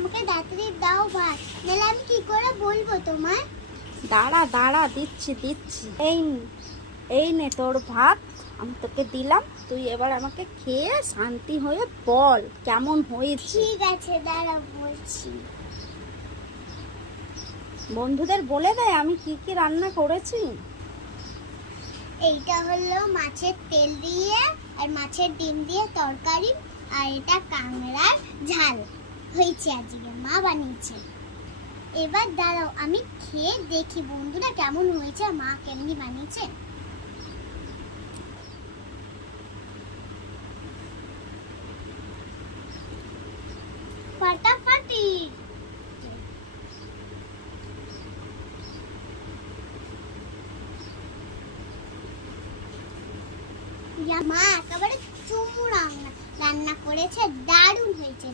আমাকে তাড়াতাড়ি দাও ভাত, নাহলে আমি কি করে বলবো তোমায়। দাঁড়া দাঁড়া, দিচ্ছি দিচ্ছি। এই নে তোর ভাত, আমি তোকে দিলাম। তুই এবার আমাকে খেয়ে শান্তি হয়ে বল কেমন হয়েছে। ঠিক আছে, দাঁড়া বলছি। বন্ধুদের বলে দে আমি কি কি রান্না করেছি। এইটা হলো মাছের তেল দিয়ে আর মাছের ডিম দিয়ে তরকারি, আর এটা কাঁকড়ার ঝাল হয়েছে, আজকে মা বানিয়েছে। এবার দাঁড়াও আমি খেয়ে দেখি বন্ধুরা কেমন হয়েছে, মা কেমনি বানিয়েছে। ফাটাফাটি। মা একেবারে চুমু রান্না করেছে, দারুণ হয়েছে।